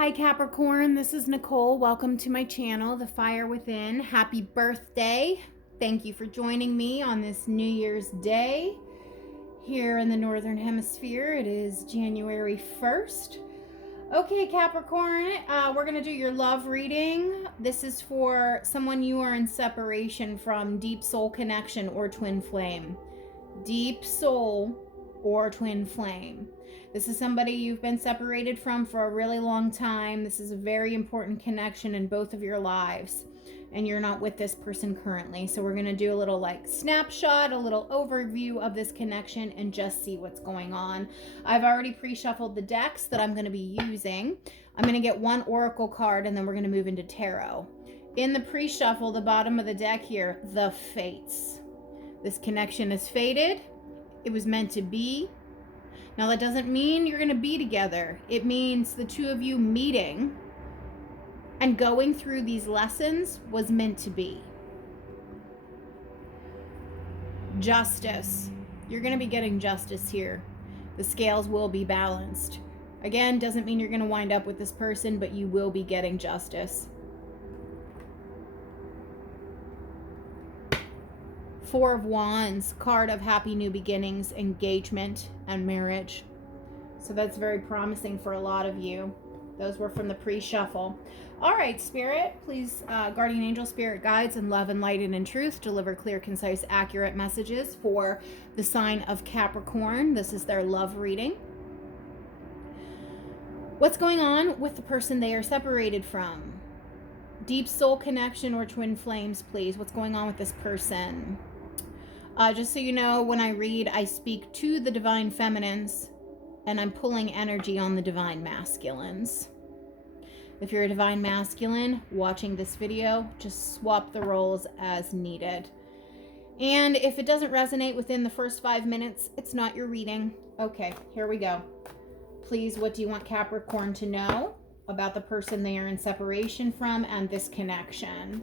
Hi Capricorn, this is Nicole. Welcome to my channel, The Fire Within. Happy birthday. Thank you for joining me on this New Year's Day. Here in the Northern Hemisphere, it is January 1st. Okay, Capricorn, we're going to do your love reading. This is for someone you are in separation from, deep soul connection or twin flame. Deep soul or twin flame. This is somebody you've been separated from for a really long time. This is a very important connection in both of your lives. And you're not with this person currently. So we're going to do a little snapshot, a little overview of this connection and just see what's going on. I've already pre-shuffled the decks that I'm going to be using. I'm going to get one oracle card and then we're going to move into tarot. In the pre-shuffle, the bottom of the deck here, the fates. This connection is fated. It was meant to be. Now that doesn't mean you're going to be together. It means the two of you meeting and going through these lessons was meant to be. Justice. You're going to be getting justice here. The scales will be balanced. Again, doesn't mean you're going to wind up with this person, but you will be getting justice. Four of Wands, card of happy new beginnings, engagement, and marriage. So that's very promising for a lot of you. Those were from the pre-shuffle. All right, Spirit, please, guardian angel, spirit guides, and love and light and in truth, deliver clear, concise, accurate messages for the sign of Capricorn. This is their love reading. What's going on with the person they are separated from? Deep soul connection or twin flames, please. What's going on with this person? Just so you know, when I read, I speak to the divine feminines and I'm pulling energy on the divine masculines. If you're a divine masculine watching this video, just swap the roles as needed. And if it doesn't resonate within the first 5 minutes, it's not your reading. Okay, here we go. Please, what do you want Capricorn to know about the person they are in separation from and this connection?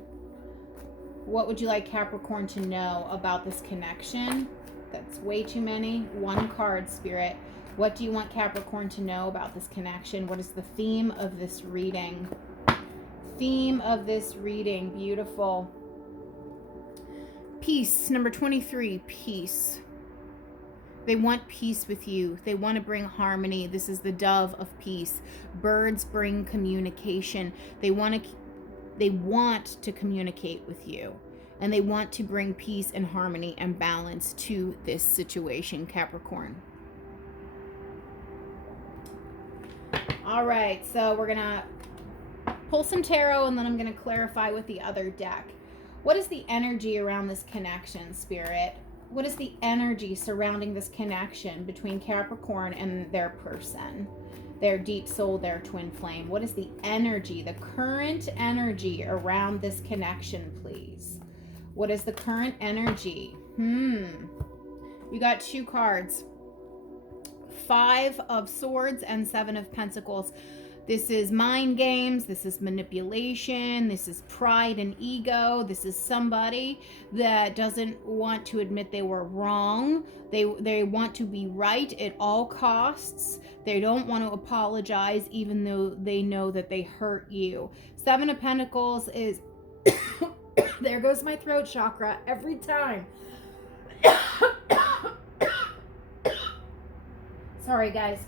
What would you like Capricorn to know about this connection? That's way too many. One card, Spirit. What do you want Capricorn to know about this connection? What is the theme of this reading? Theme of this reading. Beautiful. Peace. Number 23. Peace. They want peace with you. They want to bring harmony. This is the dove of peace. Birds bring communication. They want to communicate with you. And they want to bring peace and harmony and balance to this situation, Capricorn. All right, so we're going to pull some tarot and then I'm going to clarify with the other deck. What is the energy around this connection, Spirit? What is the energy surrounding this connection between Capricorn and their person? Their deep soul, their twin flame. What is the energy, the current energy around this connection, please? What is the current energy? You got two cards. 5 of Swords and 7 of Pentacles. This is mind games. This is manipulation. This is pride and ego. This is somebody that doesn't want to admit they were wrong. They want to be right at all costs. They don't want to apologize even though they know that they hurt you. 7 of Pentacles is... There goes my throat chakra every time. Sorry, guys.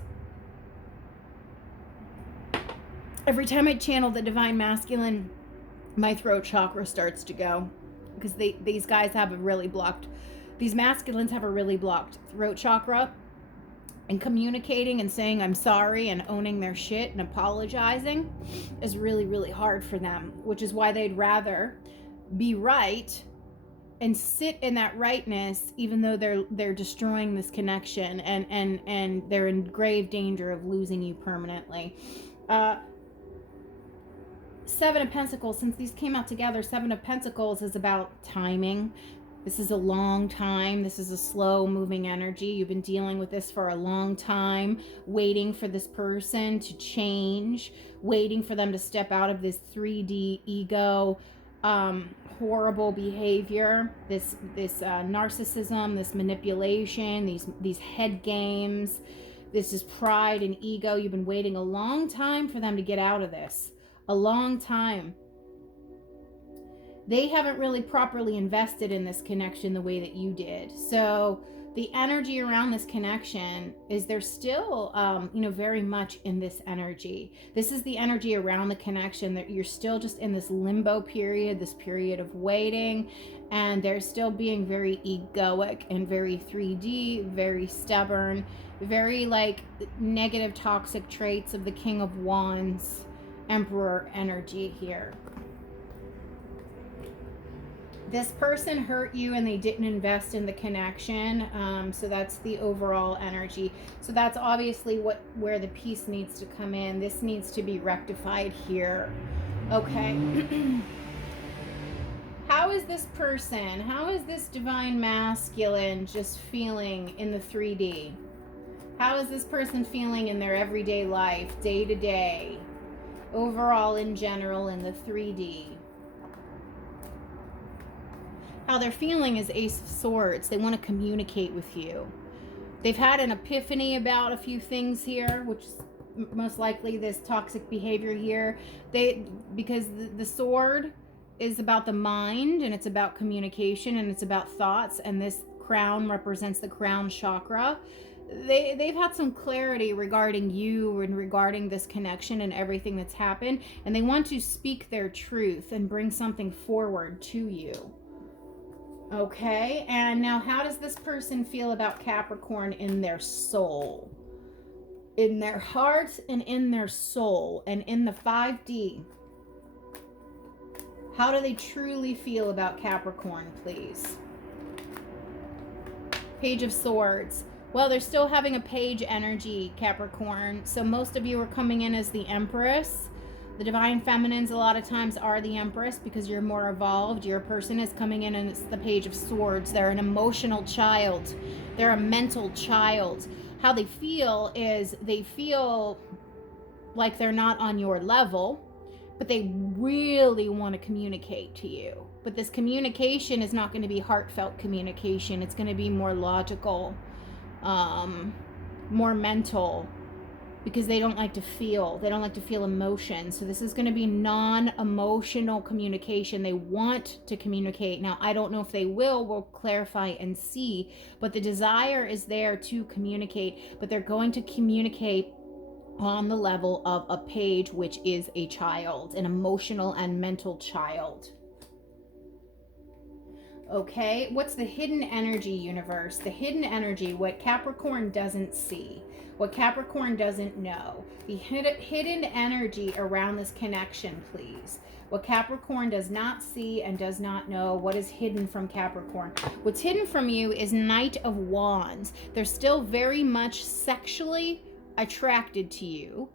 Every time I channel the divine masculine, my throat chakra starts to go because these guys have a really blocked, these masculines have a really blocked throat chakra, and communicating and saying I'm sorry and owning their shit and apologizing is really, really hard for them, which is why they'd rather be right and sit in that rightness even though they're destroying this connection and they're in grave danger of losing you permanently. 7 of Pentacles, since these came out together, 7 of Pentacles is about timing. This is a long time. This is a slow moving energy. You've been dealing with this for a long time, waiting for this person to change, waiting for them to step out of this 3D ego, horrible behavior, this narcissism, this manipulation, these head games, This is pride and ego. You've been waiting a long time for them to get out of this. A long time. They haven't really properly invested in this connection the way that you did. So the energy around this connection is they're still, very much in this energy. This is the energy around the connection, that you're still just in this limbo period, this period of waiting, and they're still being very egoic and very 3D, very stubborn, very like negative toxic traits of the King of Wands, Emperor energy here. This person hurt you and they didn't invest in the connection. So that's the overall energy. So that's obviously where the piece needs to come in. This needs to be rectified here. Okay. How is this person, how is this divine masculine just feeling in the 3D? How is this person feeling in their everyday life, day to day, overall in general in the 3D? How they're feeling is Ace of Swords. They want to communicate with you. They've had an epiphany about a few things here, which is most likely this toxic behavior here. Because the sword is about the mind, and it's about communication, and it's about thoughts, and this crown represents the crown chakra. They've had some clarity regarding you and regarding this connection and everything that's happened, and they want to speak their truth and bring something forward to you. Okay, and now how does this person feel about Capricorn in their soul? In their heart and in their soul and in the 5D. How do they truly feel about Capricorn, please? Page of Swords. Well, they're still having a page energy, Capricorn. So most of you are coming in as the Empress. The Divine Feminines a lot of times are the Empress because you're more evolved. Your person is coming in and it's the Page of Swords. They're an emotional child. They're a mental child. How they feel is they feel like they're not on your level, but they really want to communicate to you. But this communication is not going to be heartfelt communication. It's going to be more logical, more mental, because they don't like to feel. They don't like to feel emotion. So this is going to be non-emotional communication. They want to communicate. Now, I don't know if they will. We'll clarify and see. But the desire is there to communicate. But they're going to communicate on the level of a page, which is a child, an emotional and mental child. Okay, what's the hidden energy, universe? The hidden energy, what Capricorn doesn't see, what Capricorn doesn't know. The hidden energy around this connection, please. What Capricorn does not see and does not know, what is hidden from Capricorn. What's hidden from you is Knight of Wands. They're still very much sexually attracted to you.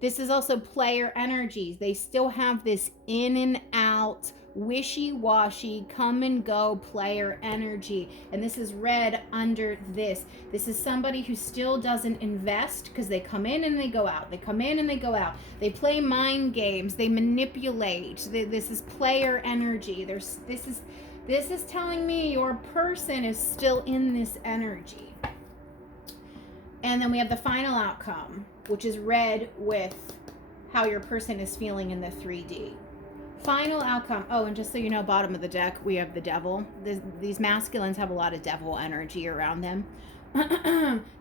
This is also player energies. They still have this in and out, wishy-washy, come and go player energy. And this is red under this. This is somebody who still doesn't invest because they come in and they go out. They come in and they go out. They play mind games. They manipulate. This is player energy. This is telling me your person is still in this energy. And then we have the final outcome, which is red with how your person is feeling in the 3D. Final outcome. Oh, and just so you know, bottom of the deck, we have the devil. These masculines have a lot of devil energy around them.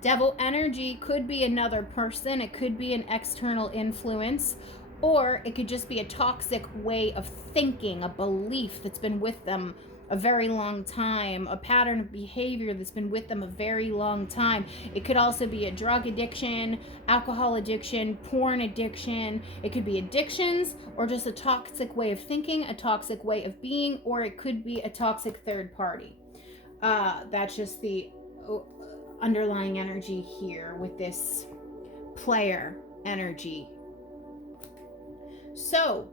Devil energy could be another person. It could be an external influence, or it could just be a toxic way of thinking, a belief that's been with them a very long time, a pattern of behavior that's been with them a very long time. It could also be a drug addiction, alcohol addiction, porn addiction. It could be addictions or just a toxic way of thinking, a toxic way of being, or it could be a toxic third party. That's just the underlying energy here with this player energy. So,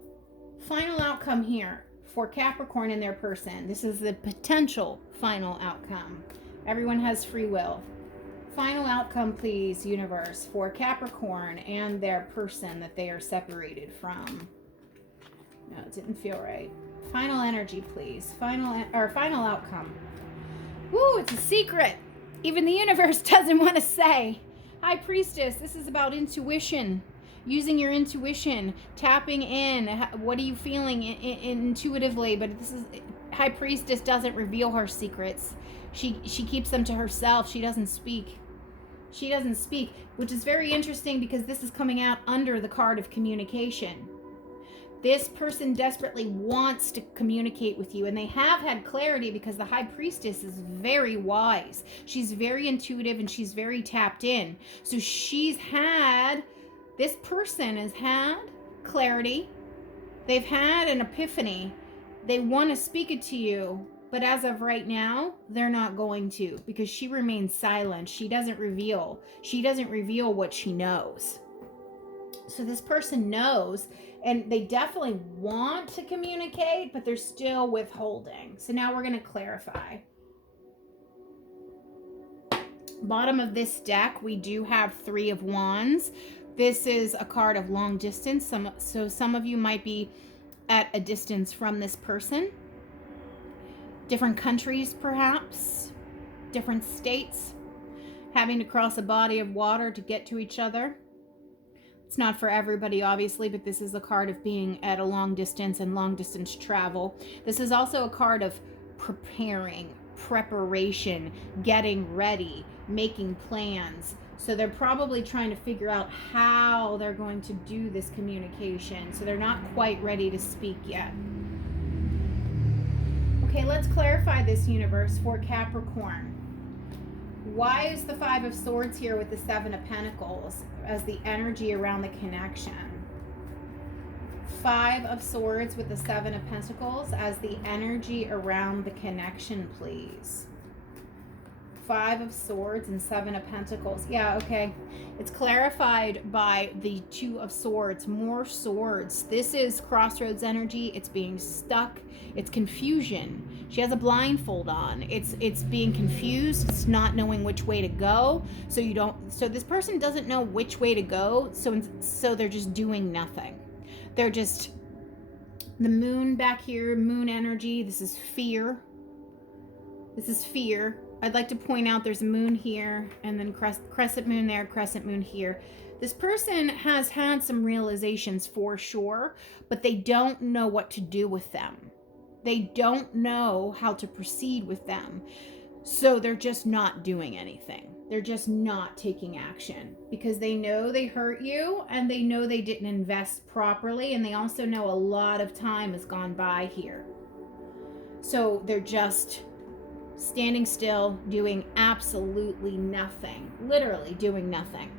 final outcome here for Capricorn and their person. This is the potential final outcome. Everyone has free will. Final outcome, please, universe, for Capricorn and their person that they are separated from. No, it didn't feel right. Final energy, please. Final outcome. Woo, it's a secret. Even the universe doesn't want to say. High Priestess, this is about intuition. Using your intuition, tapping in. What are you feeling intuitively? But this is, High Priestess doesn't reveal her secrets. She keeps them to herself. She doesn't speak. She doesn't speak, which is very interesting because this is coming out under the card of communication. This person desperately wants to communicate with you, and they have had clarity because the High Priestess is very wise. She's very intuitive and she's very tapped in. So this person has had clarity. They've had an epiphany. They want to speak it to you, but as of right now, they're not going to because she remains silent. She doesn't reveal. She doesn't reveal what she knows. So this person knows, and they definitely want to communicate, but they're still withholding. So now we're going to clarify. Bottom of this deck, we do have 3 of Wands. This is a card of long distance. So some of you might be at a distance from this person. Different countries, perhaps. Different states. Having to cross a body of water to get to each other. It's not for everybody, obviously, but this is a card of being at a long distance and long distance travel. This is also a card of preparation, getting ready, making plans. So they're probably trying to figure out how they're going to do this communication. So they're not quite ready to speak yet. Okay, let's clarify this, universe, for Capricorn. Why is the 5 of Swords here with the 7 of Pentacles as the energy around the connection? 5 of Swords with the 7 of Pentacles as the energy around the connection, please. 5 of Swords and 7 of Pentacles. Yeah, okay. It's clarified by the 2 of Swords. More swords. This is crossroads energy. It's being stuck. It's confusion. She has a blindfold on. It's being confused. It's not knowing which way to go. So this person doesn't know which way to go. So they're just doing nothing. They're just, the moon back here, moon energy. This is fear. This is fear. I'd like to point out there's a moon here and then crescent moon there, crescent moon here. This person has had some realizations for sure, but they don't know what to do with them. They don't know how to proceed with them. So they're just not doing anything. They're just not taking action because they know they hurt you and they know they didn't invest properly. And they also know a lot of time has gone by here. So they're just standing still, doing absolutely nothing, literally doing nothing.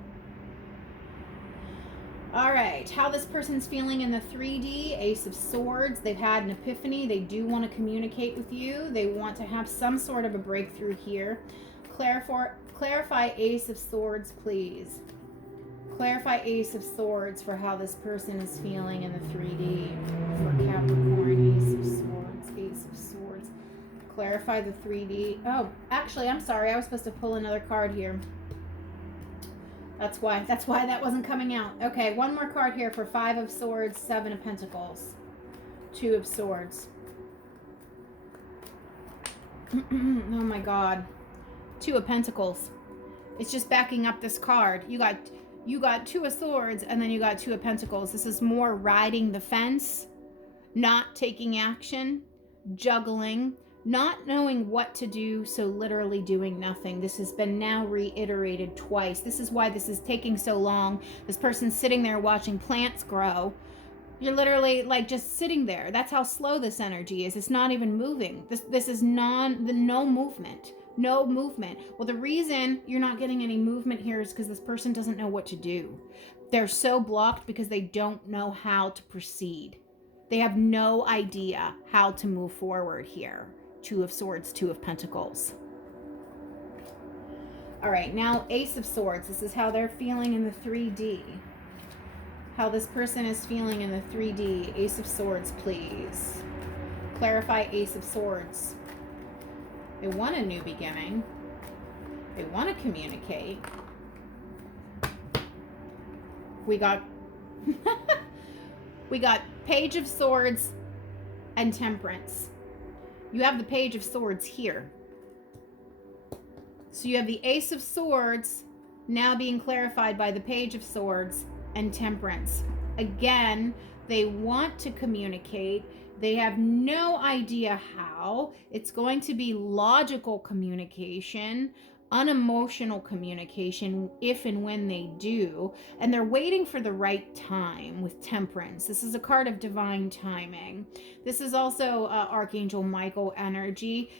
All right, how this person's feeling in the 3D, Ace of Swords. They've had an epiphany. They do want to communicate with you. They want to have some sort of a breakthrough here. Clarify Ace of Swords, please. Clarify Ace of Swords for how this person is feeling in the 3D for Capricorn. Ace of Swords, Ace of Swords. Clarify the 3D. Oh, actually, I'm sorry. I was supposed to pull another card here. That's why that wasn't coming out. Okay, one more card here for 5 of Swords, 7 of Pentacles, 2 of Swords. Oh my God. 2 of Pentacles. It's just backing up this card. You got 2 of Swords and then you got 2 of Pentacles. This is more riding the fence, not taking action, juggling, not knowing what to do, so literally doing nothing. This has been now reiterated twice. This is why this is taking so long. This person's sitting there watching plants grow. You're literally like just sitting there. That's how slow this energy is. It's not even moving. This is no movement. No movement. Well, the reason you're not getting any movement here is because this person doesn't know what to do. They're so blocked because they don't know how to proceed. They have no idea how to move forward here. 2 of Swords, 2 of Pentacles. All right, now Ace of Swords. This is how they're feeling in the 3D. How this person is feeling in the 3D. Ace of Swords, please. Clarify Ace of Swords. They want a new beginning. They want to communicate. We got we got Page of Swords and Temperance. You have the Page of Swords here. So you have the Ace of Swords now being clarified by the Page of Swords and Temperance. Again, they want to communicate. They have no idea how. It's going to be logical communication, unemotional communication, if and when they do. And they're waiting for the right time with Temperance. This is a card of divine timing. This is also Archangel Michael energy,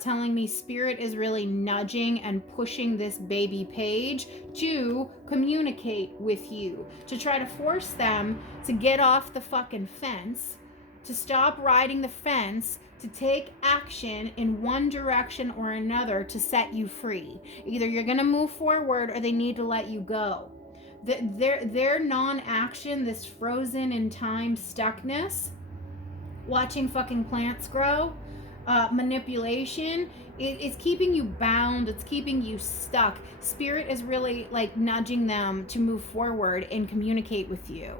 telling me Spirit is really nudging and pushing this baby page to communicate with you, to try to force them to get off the fucking fence, to stop riding the fence, to take action in one direction or another to set you free. Either you're going to move forward or they need to let you go. Their non-action, this frozen in time stuckness, watching fucking plants grow, manipulation, it's keeping you bound, it's keeping you stuck. Spirit is really like nudging them to move forward and communicate with you.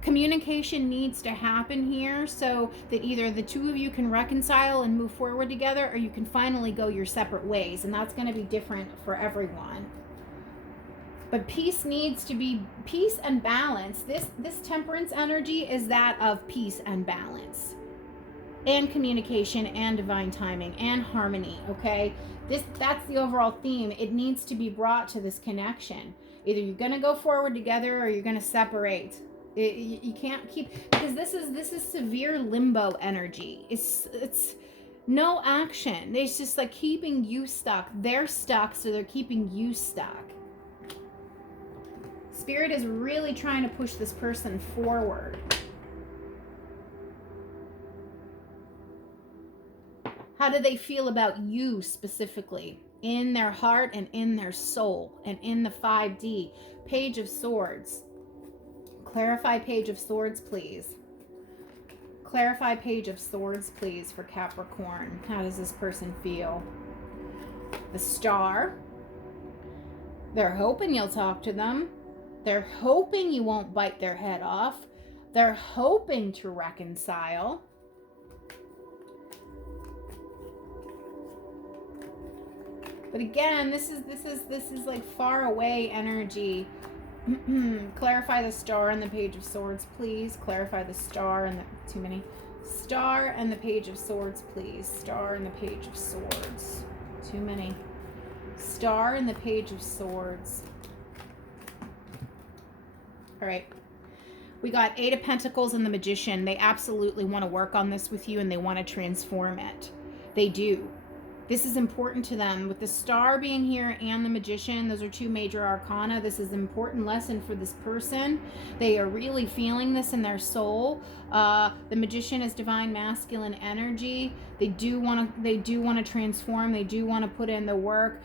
Communication needs to happen here so that either the two of you can reconcile and move forward together, or you can finally go your separate ways, and that's going to be different for everyone. But peace needs to be peace and balance. This Temperance energy is that of peace and balance, and communication, and divine timing, and harmony. Okay, that's the overall theme. It needs to be brought to this connection. Either you're going to go forward together or you're going to separate. You can't keep, because this is severe limbo energy. It's no action. It's just like keeping you stuck. They're stuck, so they're keeping you stuck. Spirit is really trying to push this person forward. How do they feel about you specifically? In their heart and in their soul and in the 5D. Page of Swords. Clarify Page of Swords, please. Clarify Page of Swords, please, for Capricorn. How does this person feel? The Star. They're hoping you'll talk to them. They're hoping you won't bite their head off. They're hoping to reconcile. But again, this is like far away energy. Clarify the Star and the Page of Swords, please. Clarify the Star and the... Too many. Star and the Page of Swords, please. Star and the Page of Swords. Too many. Star and the Page of Swords. All right. We got 8 of Pentacles and the Magician. They absolutely want to work on this with you, and they want to transform it. They do. This is important to them. With the Star being here and the Magician, those are 2 major arcana. This is an important lesson for this person. They are really feeling this in their soul. The Magician is divine masculine energy. They do want to transform. They do want to put in the work.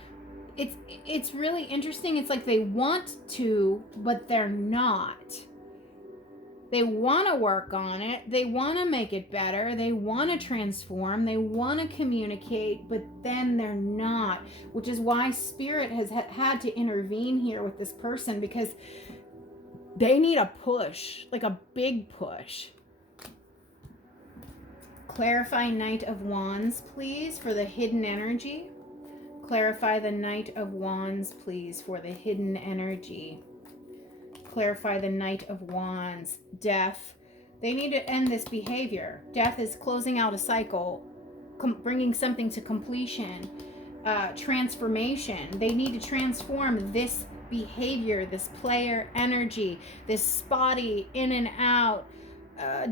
It's really interesting. It's like they want to, but they're not. They want to work on it. They want to make it better. They want to transform. They want to communicate, but then they're not, which is why Spirit has had to intervene here with this person, because they need a push, like a big push. Clarify Knight of Wands, please, for the hidden energy. Clarify the Knight of Wands, please, for the hidden energy. Clarify the Knight of Wands. Death. They need to end this behavior. Death is closing out a cycle, bringing something to completion, transformation. They need to transform this behavior, this player energy, this spotty in and out,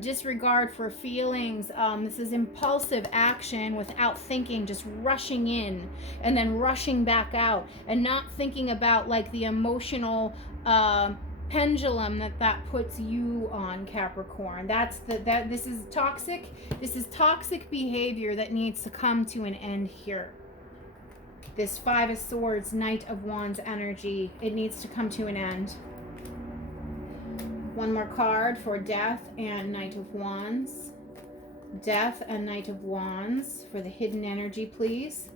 disregard for feelings. This is impulsive action without thinking, just rushing in and then rushing back out, and not thinking about like the emotional pendulum that puts you on, Capricorn. This is toxic. This is toxic behavior that needs to come to an end here. This 5 of Swords, Knight of Wands energy, it needs to come to an end. One more card for Death and Knight of Wands. Death and Knight of Wands for the hidden energy, please.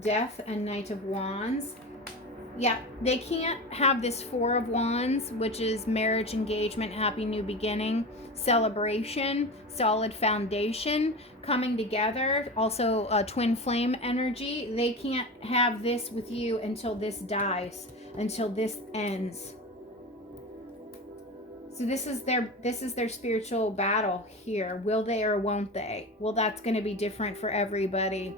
Death and Knight of Wands. Yeah, they can't have this 4 of Wands, which is marriage, engagement, happy new beginning, celebration, solid foundation, coming together. Also twin flame energy. They can't have this with you until this dies, until this ends. So this is their spiritual battle here. Will they or won't they? Well, that's going to be different for everybody.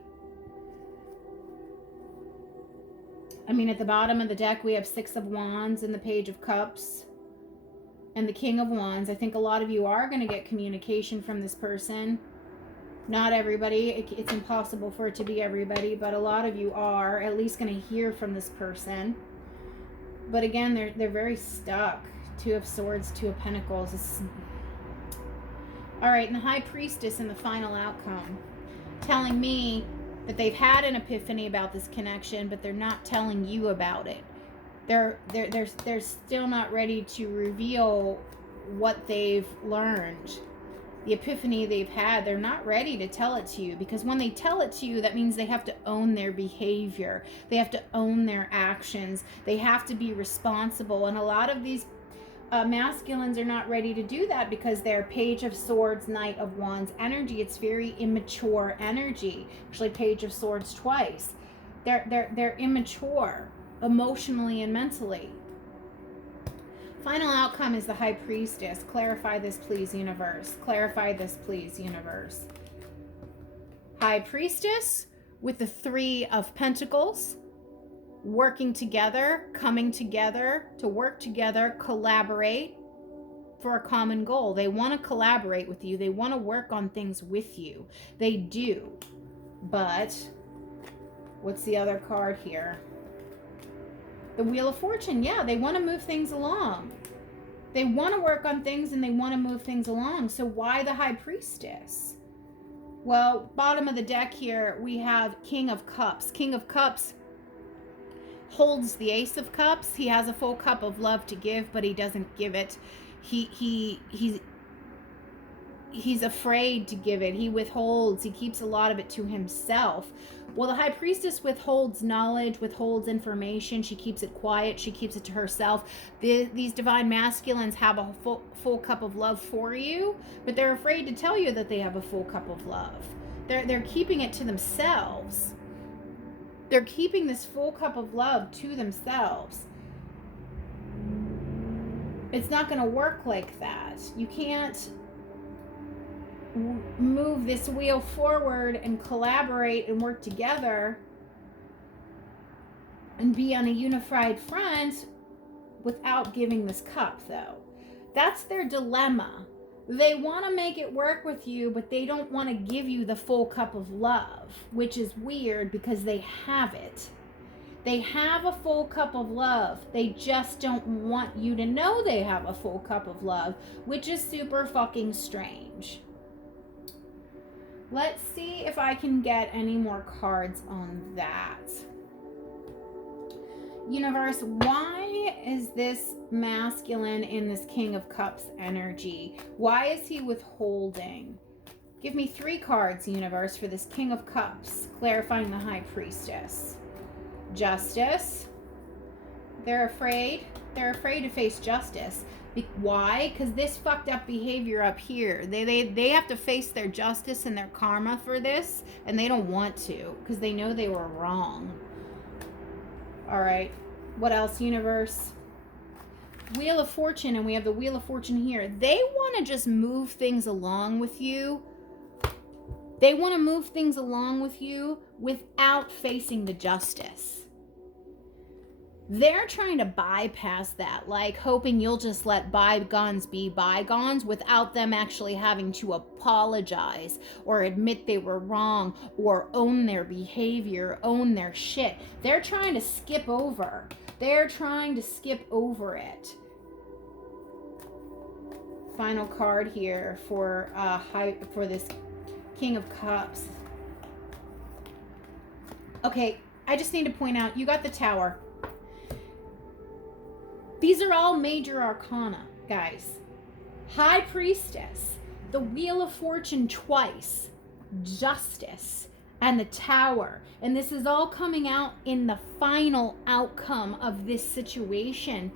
I mean, at the bottom of the deck, we have Six of Wands and the Page of Cups and the King of Wands. I think a lot of you are going to get communication from this person. Not everybody. It's impossible for it to be everybody, but a lot of you are at least going to hear from this person. But again, they're very stuck. Two of Swords, Two of Pentacles. All right, and the High Priestess in the final outcome, telling me that they've had an epiphany about this connection, but they're not telling you about it. They're still not ready to reveal what they've learned. The epiphany they've had, they're not ready to tell it to you, because when they tell it to you, that means they have to own their behavior. They have to own their actions. They have to be responsible. And a lot of these masculines are not ready to do that because they're Page of Swords, Knight of Wands energy. It's very immature energy. Actually, Page of Swords twice. They're immature emotionally and mentally. Final outcome is the High Priestess. Clarify this, please, universe. Clarify this, please, universe. High Priestess with the Three of Pentacles. Working together, coming together, to work together, collaborate for a common goal. They want to collaborate with you. They want to work on things with you. They do. But what's the other card here? The Wheel of Fortune. Yeah, they want to move things along. They want to work on things and they want to move things along. So why the High Priestess? Well, bottom of the deck here, we have King of Cups. King of Cups holds the Ace of Cups. He has a full cup of love to give, but he doesn't give it. He's afraid to give it. He withholds. He keeps a lot of it to himself. Well, the High Priestess withholds knowledge, withholds information. She keeps it quiet. She keeps it to herself. These divine masculines have a full cup of love for you, but they're afraid to tell you that they have a full cup of love. They're keeping it to themselves. They're keeping this full cup of love to themselves. It's not going to work like that. You can't move this wheel forward and collaborate and work together and be on a unified front without giving this cup, though. That's their dilemma. They want to make it work with you, but they don't want to give you the full cup of love, which is weird because they have it. They have a full cup of love. They just don't want you to know they have a full cup of love, which is super fucking strange. Let's see if I can get any more cards on that. Universe, why is this masculine in this King of Cups energy? Why is he withholding? Give me 3 cards, universe, for this King of Cups, clarifying the High Priestess. Justice. They're afraid. They're afraid to face justice. Why? Because this fucked up behavior up here. They have to face their justice and their karma for this, and they don't want to because they know they were wrong. All right. What else, universe? Wheel of Fortune, and we have the Wheel of Fortune here. They want to just move things along with you. They want to move things along with you without facing the justice. They're trying to bypass that, like hoping you'll just let bygones be bygones without them actually having to apologize or admit they were wrong or own their behavior, own their shit. They're trying to skip over. They're trying to skip over it. Final card here for this King of Cups. Okay, I just need to point out, you got the Tower. These are all major arcana, guys. High Priestess, the Wheel of Fortune twice, Justice, and the Tower. And this is all coming out in the final outcome of this situation.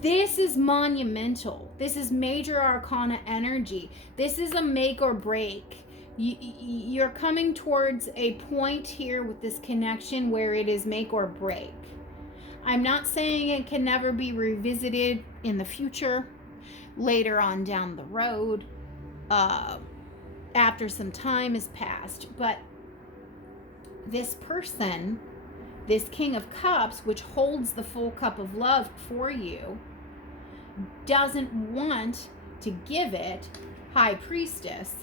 This is monumental. This is major arcana energy. This is a make or break. You're coming towards a point here with this connection where it is make or break. I'm not saying it can never be revisited in the future, later on down the road, after some time has passed. But this person, this King of Cups, which holds the full cup of love for you, doesn't want to give it. High Priestess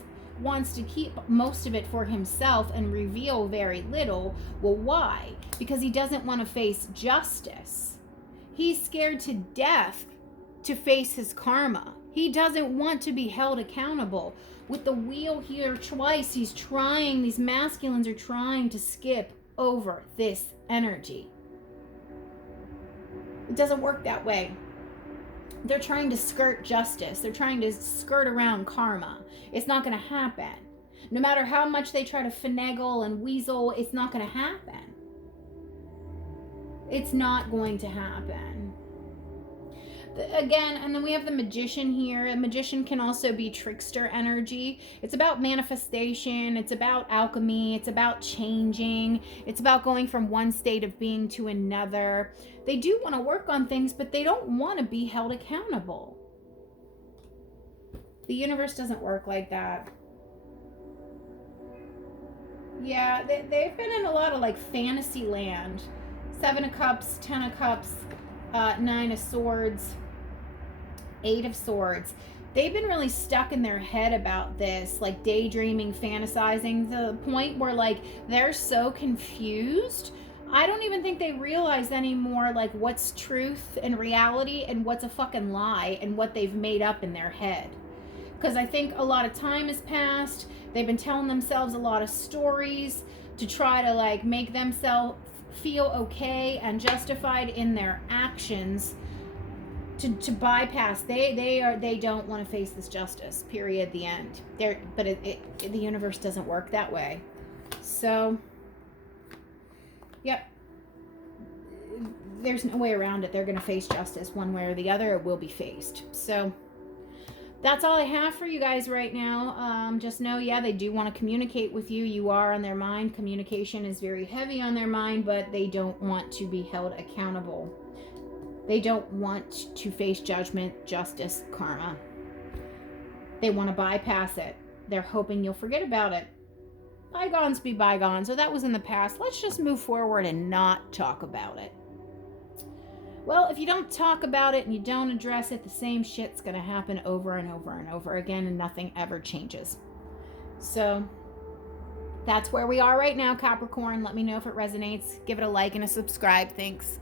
wants to keep most of it for himself and reveal very little. Well, why? Because he doesn't want to face justice. He's scared to death to face his karma. He doesn't want to be held accountable. With the wheel here twice, these masculines are trying to skip over this energy. It doesn't work that way. They're trying to skirt justice. They're trying to skirt around karma. It's not going to happen. No matter how much they try to finagle and weasel, it's not going to happen. It's not going to happen. Again, and then we have the Magician here. A Magician can also be trickster energy. It's about manifestation. It's about alchemy. It's about changing. It's about going from one state of being to another. They do want to work on things, but they don't want to be held accountable. The universe doesn't work like that. Yeah, they've been in a lot of like fantasy land. 7 of Cups, 10 of Cups, 9 of Swords, 8 of Swords. They've been really stuck in their head about this, like daydreaming, fantasizing, to the point where like they're so confused. I don't even think they realize anymore like what's truth and reality and what's a fucking lie and what they've made up in their head. Because I think a lot of time has passed. They've been telling themselves a lot of stories to try to like make themselves feel okay and justified in their actions to bypass. They don't want to face this justice, period, the end. But the universe doesn't work that way. So yep, there's no way around it. They're going to face justice one way or the other. It will be faced. So that's all I have for you guys right now. Just know, yeah, they do want to communicate with you. You are on their mind. Communication is very heavy on their mind, but they don't want to be held accountable. They don't want to face judgment, justice, karma. They want to bypass it. They're hoping you'll forget about it. Bygones be bygones. So that was in the past. Let's just move forward and not talk about it. Well, if you don't talk about it and you don't address it, the same shit's going to happen over and over and over again, and nothing ever changes. So that's where we are right now, Capricorn. Let me know if it resonates. Give it a like and a subscribe. Thanks.